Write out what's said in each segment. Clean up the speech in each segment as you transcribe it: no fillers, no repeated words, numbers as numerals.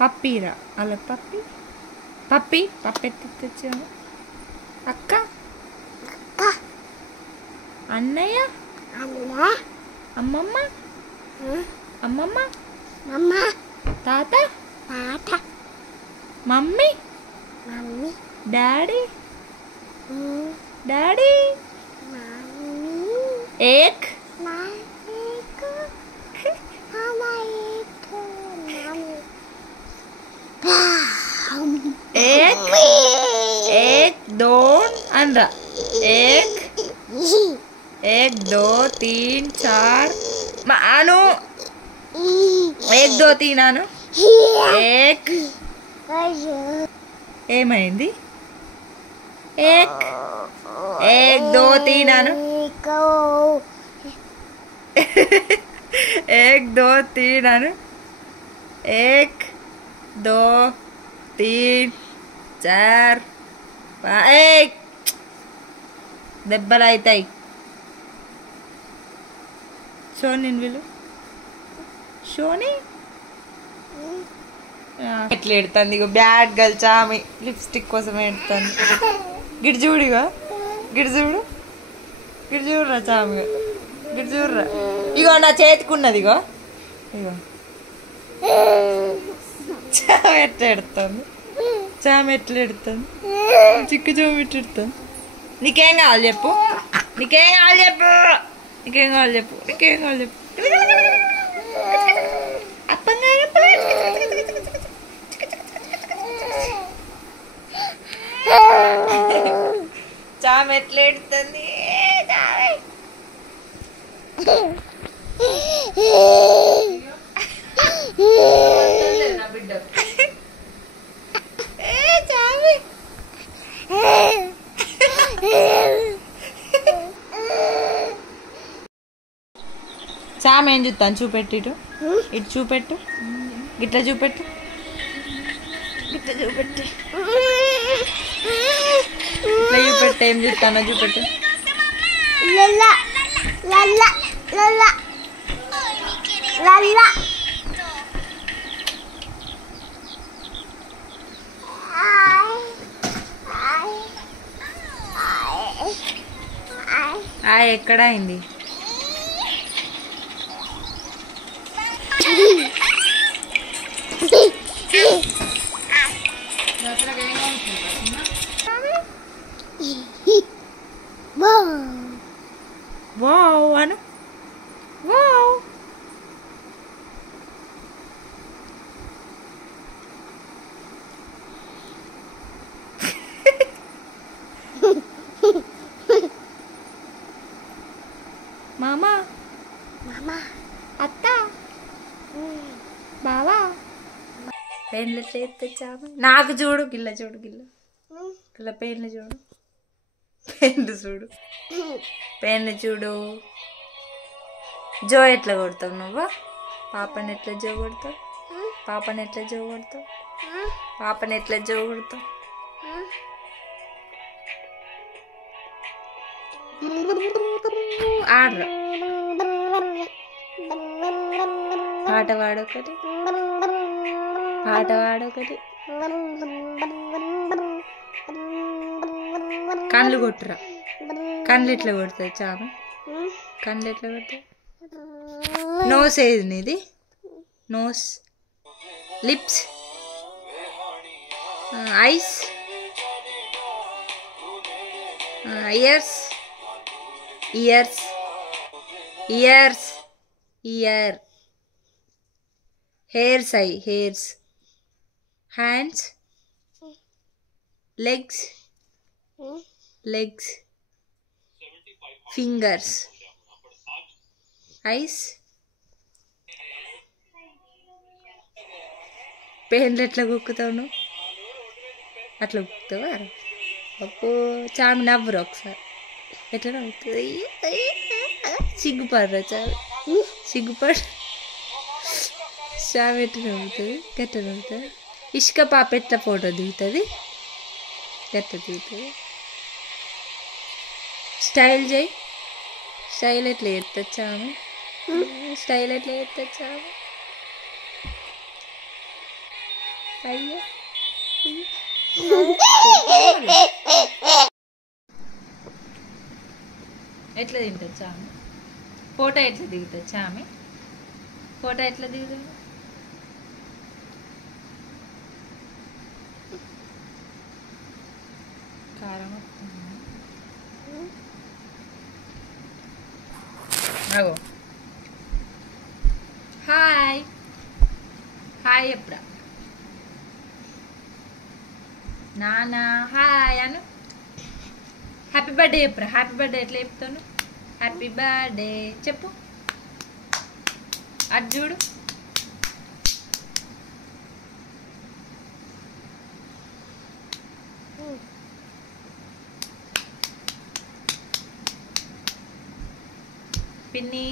పప్పీరా అలా పప్పి పప్పి పప్పు ఎత్తి తెచ్చాను అక్క అన్నయ్య అమ్మమ్మ అమ్మమ్మ తాత మమ్మీ డాడీ డాడీ एक एक दो अंडा एक दो तीन चार अनु एक दो तीन अनु एक ఏమైంది एक एक दो तीन अनु एक दो तीन अनु एक दो तीन चार एक దెబ్బలు అవుతాయి షోని వీళ్ళు షోని ఎట్లా ఎడుతుంది ఇక బ్యాడ్ గర్ల్ చామి లిప్స్టిక్ కోసం ఎడుతుంది గిడి చూడుగా గిడి చూడు గిడి చూడరా చామి గిడి చూడరా ఇగో నా చేతికున్నది ఇగో ఇగో చామ ఎట్లా ఎడుతుంది చామ ఎట్లా ఎడుతుంది చిక్కు చామ ఎట్లా ఎడుతుంది నీకేం కావాలి చెప్పు నీకేం కావాలి చెప్పు నీకేం కావాలి చెప్పు నీకేం కావాలి చెప్పు చామ ఎట్లా ఎడుతుంది నా బిడ్డ చామ ఏం చూస్తాను చూపెట్టు ఇటు ఇటు చూపెట్టు గిట్లా చూపెట్టు గిట్లా చూపెట్టు ఇట్లా చూపెట్టు ఏం చూస్తానో చూపెట్టు ఎక్కడ అయింది వావ్ అను వావ్ మామా మామా అత్త బావా పెన్లు తెచ్చాము నాకు చూడు గిల్ల చూడు గిల్ల గిల్ల పెన్లు చూడు పెన్లు చూడు పెన్ను చూడు జో ఎట్లా కొడతావు నువ్వు పాపని ఎట్లా జో కొడతావు పాపని ఎట్లా జో కొడతావు పాపని ఎట్లా జో కొడతావు ఆడరా పాట పాడొకటి పాట పాడొకటి కళ్ళు కొట్టురా కళ్ళు ఎట్లా కొడతాయి చామ కళ్ళు ఎట్లా కొడతాయి నోస్ ఏది నీది nose lips eyes ears ears ears ear hairs eye hairs hands legs legs fingers eyes పెన్లు ఎట్లా కుక్కుతావు నువ్వు అట్లా కుక్కుతావా అప్పు చామి నవ్వురు ఒకసారి ఎట్లా నవ్వుతుంది సిగ్గుపడరా చాలు సిగ్గుపడ చామి ఎట్లా నవ్వుతుంది గట్ట నవ్వుతుంది ఇసుక పాప ఎట్లా ఫోటో దిగుతుంది గట్ట దిగుతుంది స్టైల్ చేయి స్టైల్ ఎట్లా ఎత్తచ్చు చామి స్టైల్ ఎట్లా ఎత్తచ్చు చామి అయ్యో ఎట్లా తింటుంది చామి ఫోటో ఎట్లా దిగుతుంది చామి ఫోటో ఎట్లా దిగుతుంది కారం అగో హాయ్ హాయ్ ఎప్పుడా నానా హాయ్ అను హ్యాపీ బర్త్డే చెప్పురా హ్యాపీ బర్త్డే ఎట్లా చెప్తాను హ్యాపీ బర్త్డే చెప్పు అది చూడు పిన్ని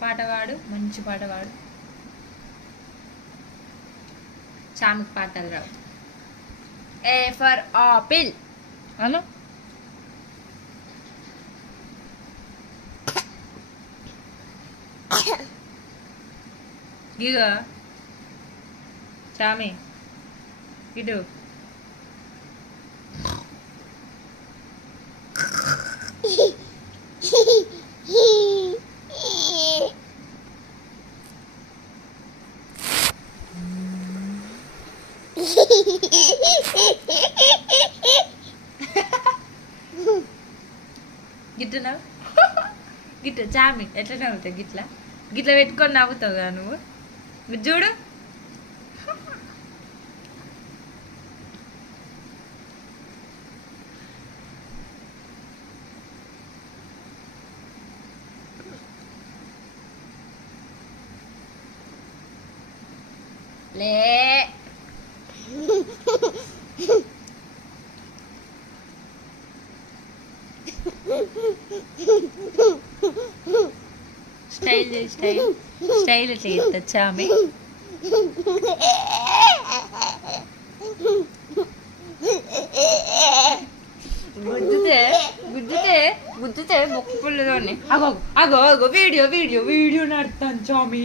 పాటవాడు మంచి పాటవాడు చామికి పాటలు రావు ఏ ఫర్ ఆపిల్ అను ఇగో చామి ఇటు గిట్ల నవ్వు గిట్ల చామి ఎట్లా నవ్వుతావు గిట్లా గిట్ల పెట్టుకొని నవ్వుతావు కదా నువ్వు చూడు లే స్టైల్ స్టైల్ స్టైల్ ఎట్లా చేస్తా చామి గుద్దుతే గుద్దుతే గుద్దుతే బొక్క పుల్లదోని అగో అగో అగో వీడియో వీడియో వీడియో నడుతాను చామి